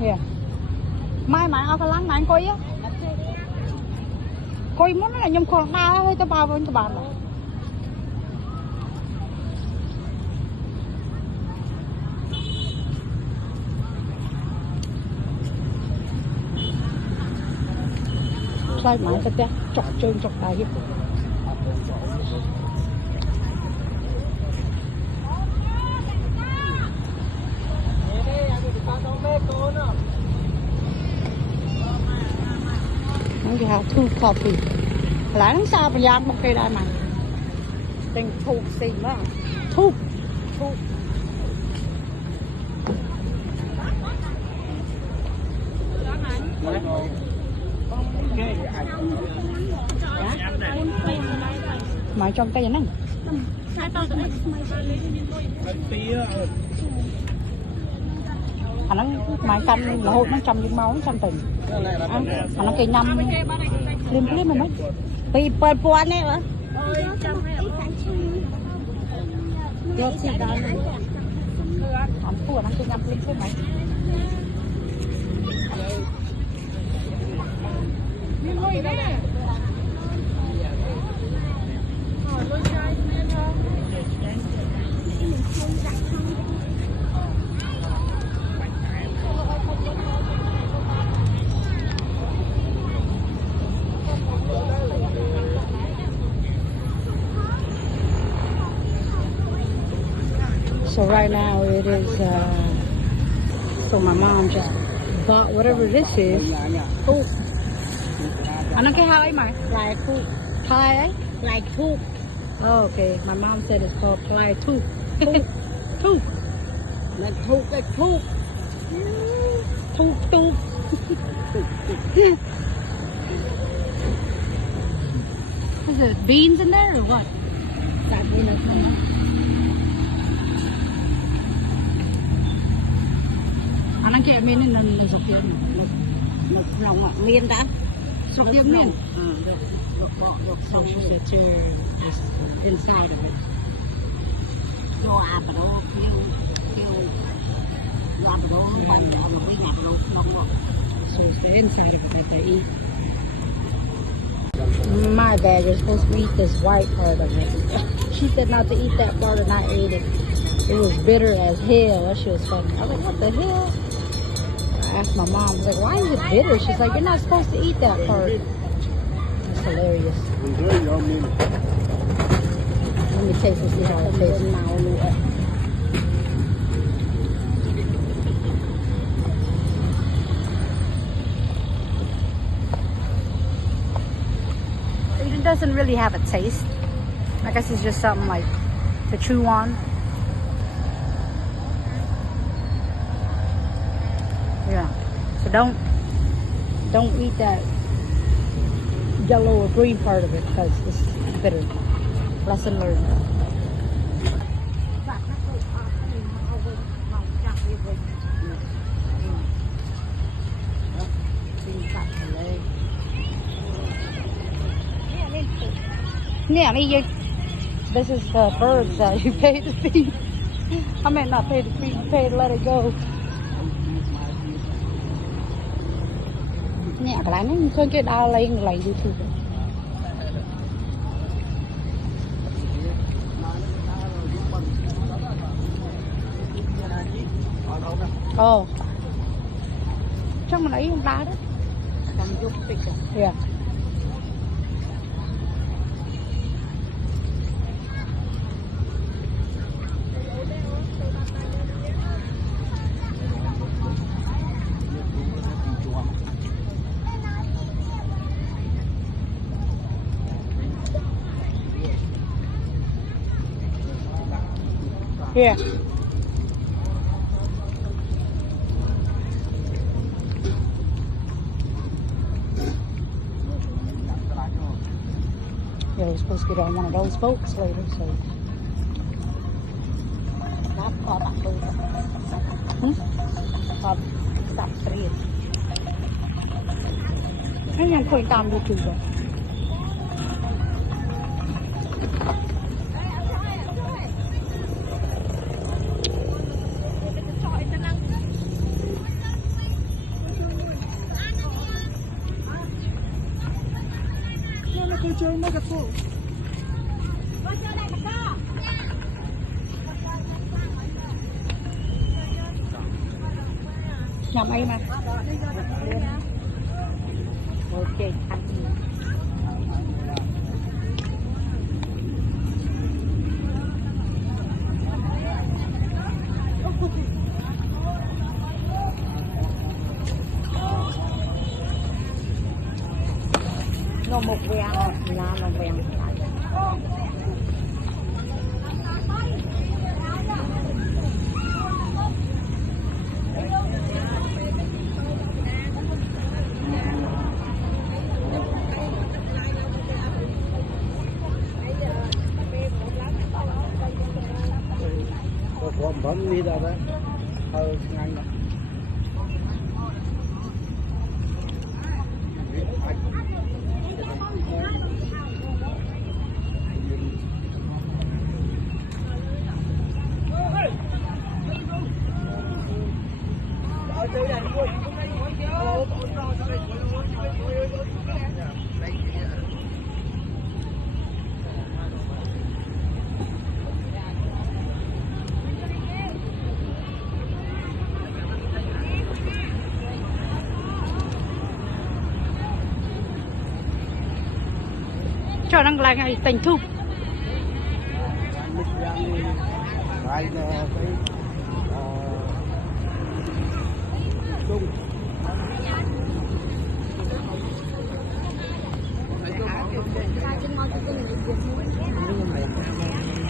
Here. Mai mà ao lăng này coi á. Coi muốn là nhom còn đau hơi cho bà với cho bà rồi. Sai mãi thật ra chọc trơn chọc tay hết. You have two coffee. Lại nó sao bây giờ một cây đại mà. Tình thuộc xì đó. Thuộc. Thuộc. Mà trong cây này. Nó mái canh là hột nó trong những máu trong tình nó cây nhâm liêm liêm mình nói bị bơi buồn này hả được gì đó hắn buồn nó cây nhâm liêm liêm mày So right now it is, so my mom just bought whatever this is. Thuốc. Nó cái how ấy mày? Like thuốc. Thai ấy? Like thuốc. Oh, okay. My mom said it's called like thuốc. Thuốc. Like thuốc, like thuốc. Thuốc, thuốc. Is it beans in there or what? Anh kia miên nên là sọc tiền Một lòng ạ, miên đã. Sọc tiền miên. Được xong rồi chưa inside of it. Cho à bà đó kêu bà đó quanh ở một cái nhà bà đó không rồi. So it's the inside of it that they eat. My bad, you're supposed to eat this white part of it. She said not to eat that part and I ate it. It was bitter as hell. That shit was funny. I was like, what the hell? I asked my mom, I was like, why is it bitter? She's like, you're not supposed to eat that part. It's hilarious. Let me taste and see how it tastes. It doesn't really have a taste. I guess it's just something like to chew on. Yeah. So don't eat that yellow or green part of it because it's bitter. Lesson learned. Yeah, this is the birds that you pay to feed. I mean, not pay to feed, you pay to let it go. Nhẹ cái này nó thôi cái đau lên lại YouTube. Ồ. Chắc mà lấy con đá đó. Còn giúp tích à? Yeah. Yeah. Yeah, we're supposed to get on one of those boats later, so. Stop 3. Anh em khơi tam YouTube rồi. nhầm ấy mà ok ăn nó một vẹn là nó vẹn vẫn đi ra đấy ngay đó cho năng lại ngày tỉnh thục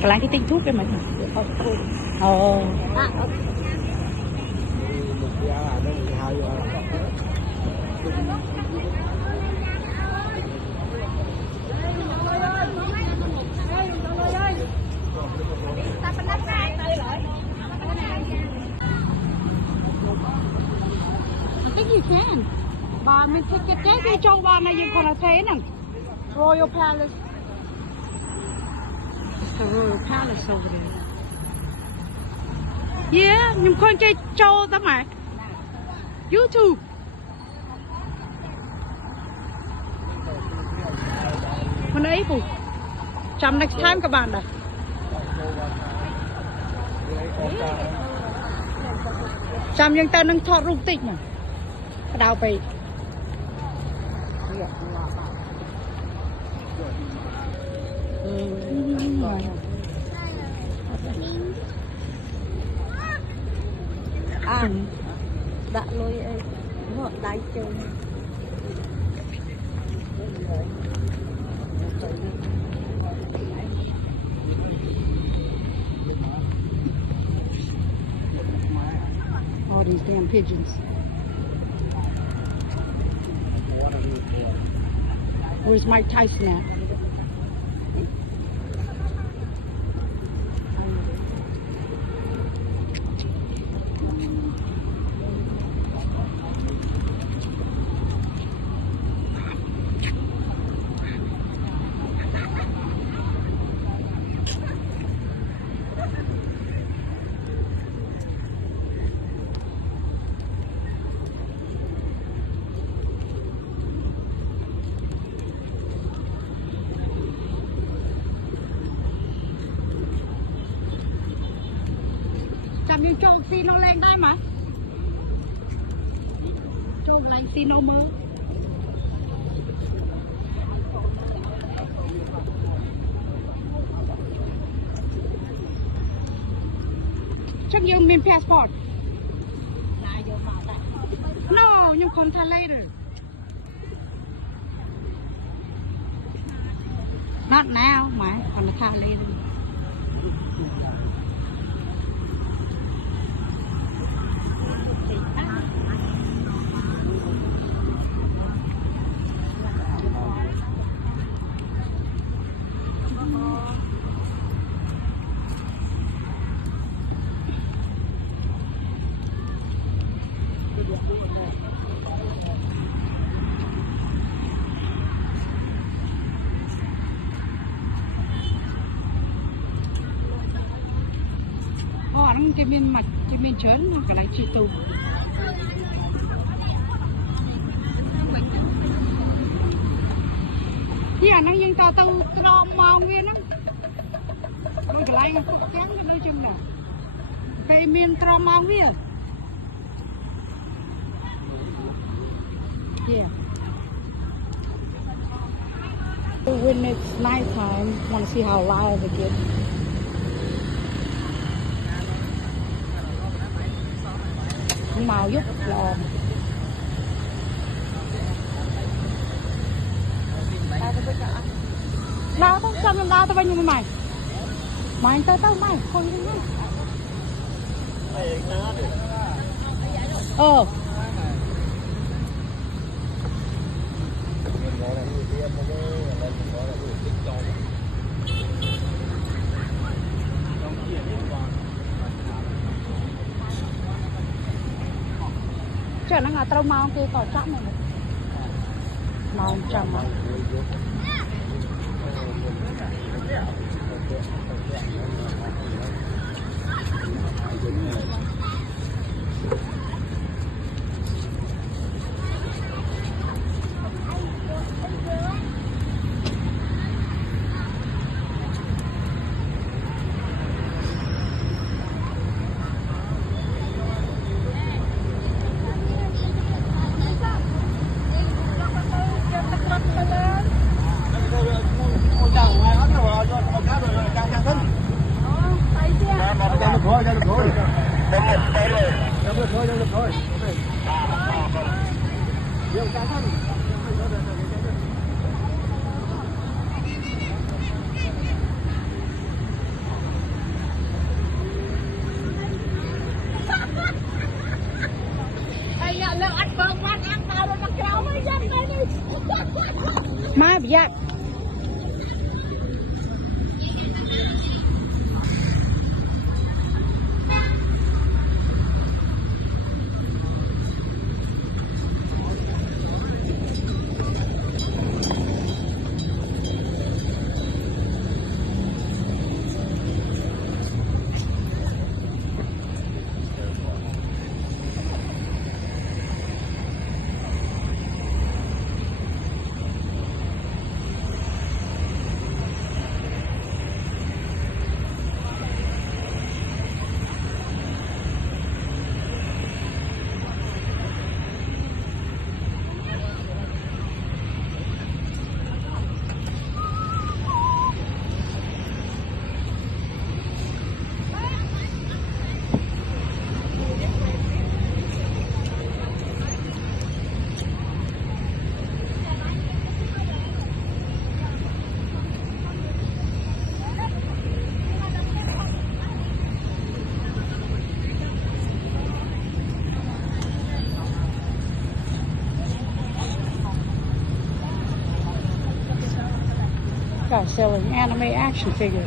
cái lại cái tinh thuốc cái mà cái gì can bà mình thích cái trái cái châu bà nàyยังคนละเทน Royal Palace the Royal Palace over there yeah ខ្ញុំឃើញគេចូលតែម៉ែ YouTube មិនអីពូចាំ next time ក៏បានដែរចាំយើងទៅនឹងថតរូបតិចមកក្តៅពេកដាក់លុយអីមកដៃចូល all these damn pigeons. Where's Mike Tyson at? Mình cho xin nó lên đây mà cho lên xin nó mơ chắc dùng mình passport no nhưng con thà lên not now mà còn thà lên cái bên mặt cái bên trớn cái này chưa tu thì nó nhưng tao tu tao mong nguyên lắm đôi cái này cũng kém cái đôi chân nào về miền tao mong nguyên Yeah. When it's nighttime, want to see how loud it gets. Màu giúp là đau tao chân đau tao bao nhiêu mày mày tao mày thôi đi nhá. Trời nó ngả trâu mau kia còn chắc này mau chẳng mà mai bị giặc Got selling anime action figures.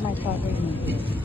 My father.